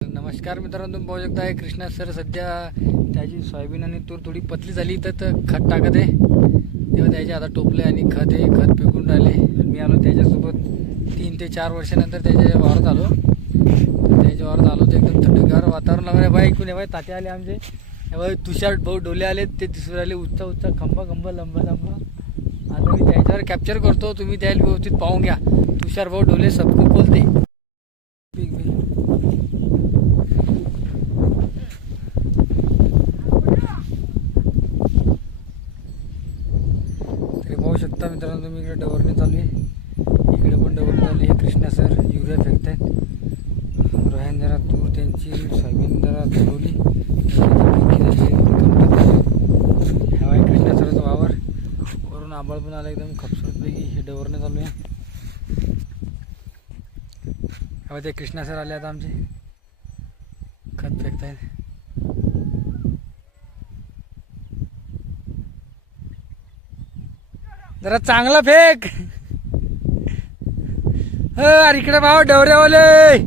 नमस्कार मित्रांनो तुम्ही पाहू शकता कृष्णा सर सध्या त्याची सोयाबीन आणि तूर थोडी पतली झाली तर तर खत टाकत आहे. तेव्हा त्याचे आता टोपले आणि खत आहे खत फेकून राहिले. आणि मी आलो त्याच्यासोबत तीन ते चार वर्षानंतर त्याच्या वावरात आलो. त्याच्या वावरात आलो तर एकदम थंडगार वातावरण लागलं. बाई ऐकून बाई ताते आले आमचे. बाई तुषार भाऊ डोले आले. ते दिसून राहिले उच्चा उच्चा खंबा खंबा लंबा लंबा. आता मी त्याच्यावर कॅप्चर करतो. तुम्ही त्याला व्यवस्थित पाहून घ्या. तुषार भाऊ डोले सबको बोलते बिग बिग तरी पाहू शकता मित्रांनो तुम्ही इकडे डवरणी चालू आहे. इकडे पण डवरणी चालू आहे. कृष्णा सर युरिया फेकतायत. रोह्यान जरा तूर त्यांची सोयाबीन जरा ठरवली हा आहे कृष्णा सरचा वावर. वरून आंबळ पण आला एकदम खपसूरपैकी. हे डवरणे चालू आहे. हवा ते कृष्णा सर आले आता आमचे. खत फेकतायत. जरा चांगला फेक. अरे इकडे भाव डवऱ्यावाले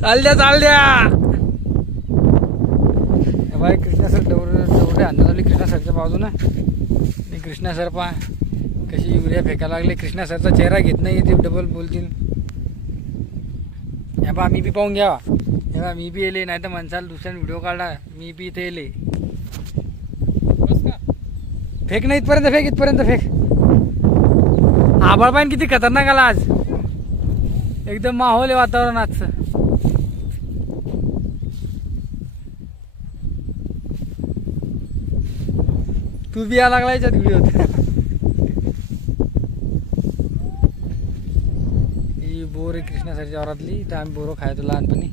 चाल द्या चाल द्या. हे बाई कृष्णा सर डवरे डवरे आणण्यात आली कृष्णा सरच्या बाजून. आणि कृष्णा सर पा कशी युरिया फेकायला लागले. कृष्णा सरचा चेहरा घेत नाही ते डबल बोलतील. या बा मी बी पाहून घ्या या बा मी बी येले नाही तर म्हणसाल दुसऱ्याने व्हिडिओ काढला मी बी इथे येले. फेक नाही इथपर्यंत फेक इथपर्यंत फेक. आभाळ पाहिजे किती खतरनाक आला आज. एकदम माहोल आहे वातावरण आजचं. तू बी या लागला याच्यात व्हिडिओ ही बोर आहे कृष्णासाठी सरच्या तर आम्ही बोरं खायचो लहानपणी.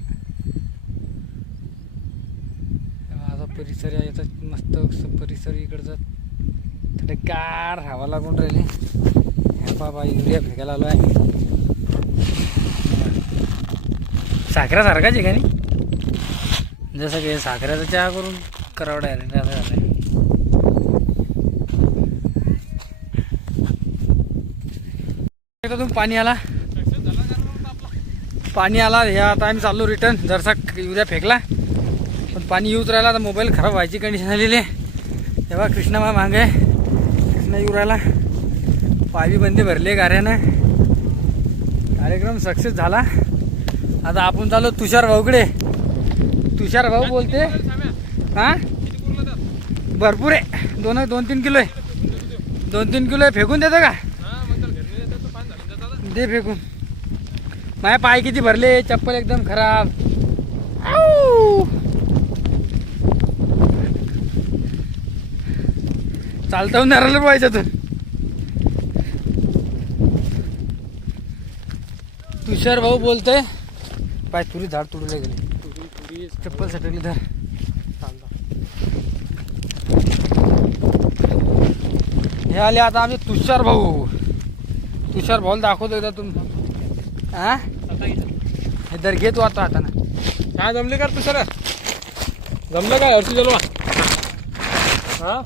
माझा परिसर आहे याचा मस्त परिसर इकडचा. गार हवा लागून राहिली. ह्या बाबा युरिया फेकायला आलो आहे साखऱ्यासारखाच आहे का नाही? जसं की साखऱ्याचा चहा करून करावडा आहे असं झालं तुम्ही पाणी आला. पाणी आला हे आता आम्ही चाललो रिटर्न जरसा युरिया फेकला. पण पाणी येऊच राहिला आता मोबाईल खराब व्हायची कंडिशन आलेली आहे. तेव्हा कृष्णा मा मागे. कृष्णा येऊ राहिला पायबी बंदे भरले गाऱ्यानं. कार्यक्रम सक्सेस झाला. आता आपण चाललो तुषार भाऊकडे. तुषार भाऊ बोलते. हा? भरपूर आहे. दोन दोन तीन किलो आहे. दोन तीन किलो आहे. फेकून देतो का? दे फेकून. माझ्या पाय किती भरले? चप्पल एकदम खराब. चालता हो, येऊन पाहिजे तर. तुषार भाऊ बोलतोय. पाय तुरी झाड तुडले गेले. चप्पल सटकली धर. हे आले आता आम्ही तुषार भाऊ. तुषार भाऊ दाखवतो एकदा तुम हा हे दर घे तू आता आता ना. काय जमले का तुषार? जमलं काय? हर्षी जलवा. हा?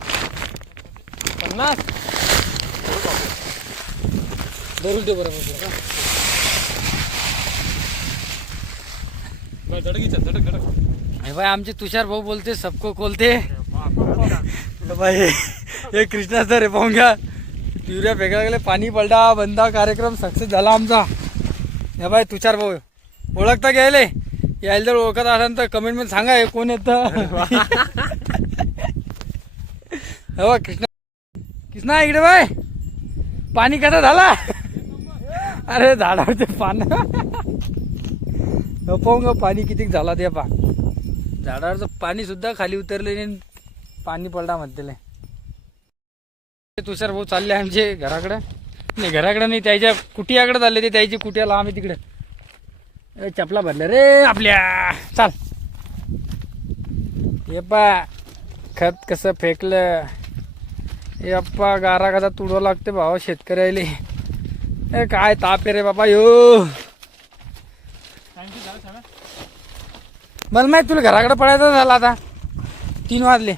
पन्नास धरून दे बरोबर बरं, धडक इच्छा, धडक धडक. हे भाई आमचे तुषार भाऊ बोलते सबको खोलते. भाई हे कृष्णा सर आहे पाहून घ्या. युरिया फेकायला गेले पाणी पलटा बंदा कार्यक्रम सक्सेस झाला आमचा. हे भाई तुषार भाऊ ओळखता घ्यायले यायला? जर ओळखत असाल तर कमेंटमध्ये सांगा हे कोण येतं हे कृष्णा कृष्णा इकडे बाय? पाणी कसं झाला? अरे झाडावरचे पानं. पाहून ग पाणी किती झाला ते पा झाडावरचं पाणी सुद्धा खाली उतरले नाही पाणी पडला म्हणतेले. तुषार भाऊ चालले आमचे घराकडे. नाही घराकडे नाही त्याच्या कुटियाकडे चालले ते त्याची कुटियाला आम्ही तिकडे. चपला भरल्या रे आपल्या. चाल. हे पा खत कसं फेकलं. हे अप्पा गारा कसा तुडवा लागते भावा शेतकऱ्याले. ए काय ताप आहे रे बाबा यो. मला माहीत तुला घराकडे पडायचं झालं आता. तीन वाजले.